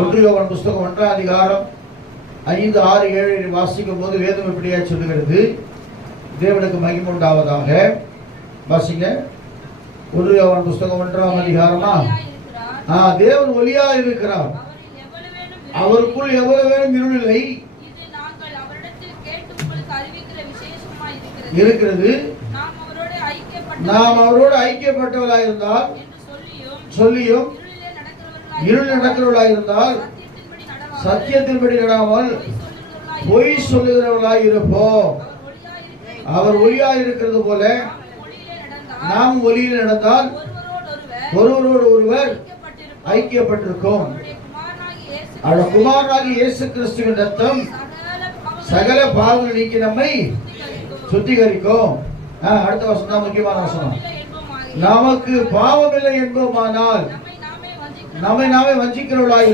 1 யோவான் புத்தகம் 1ஆம் அதிகாரம் 5, 6, 7 வாசிக்கும் போது வேதம் இப்படியா சொல்லுகிறது. தேவனுக்கு மகிமை உண்டாவதாக. வாசிங்க. 1 யோவான் புத்தகம் 1ஆம் அதிகாரமா? தேவன் ஒளியா இருக்கிறார், அவருக்குள் எவ்வளவு வேணும் இருள் இல்லை இருக்கிறது. நாம் அவரோடு ஐக்கியப்பட்டவர்களாக இருந்தால் சொல்லியும் இருள் நடக்கிறவர்களாக இருந்தால் சத்தியத்தின்படி நடாமல் பொய் சொல்லுகிறவர்களாக இருப்போம். அவர் ஒளியாக இருக்கிறது போல நாம் ஒளியில் நடந்தால் ஒருவரோடு ஒருவர் ஐக்கியப்பட்டிருக்கோம். அவர் குமாரனாகிய இயேசு கிறிஸ்துவின் ரத்தம் சகல பாவங்களை நீக்கி நம்மை சுத்திகரிக்கும். அடுத்த வசனம் தான் முக்கியமான வசனம். நமக்கு பாவமில்லை என்போமானால் நம்மை நாமே வஞ்சிக்கிறவர்களாய்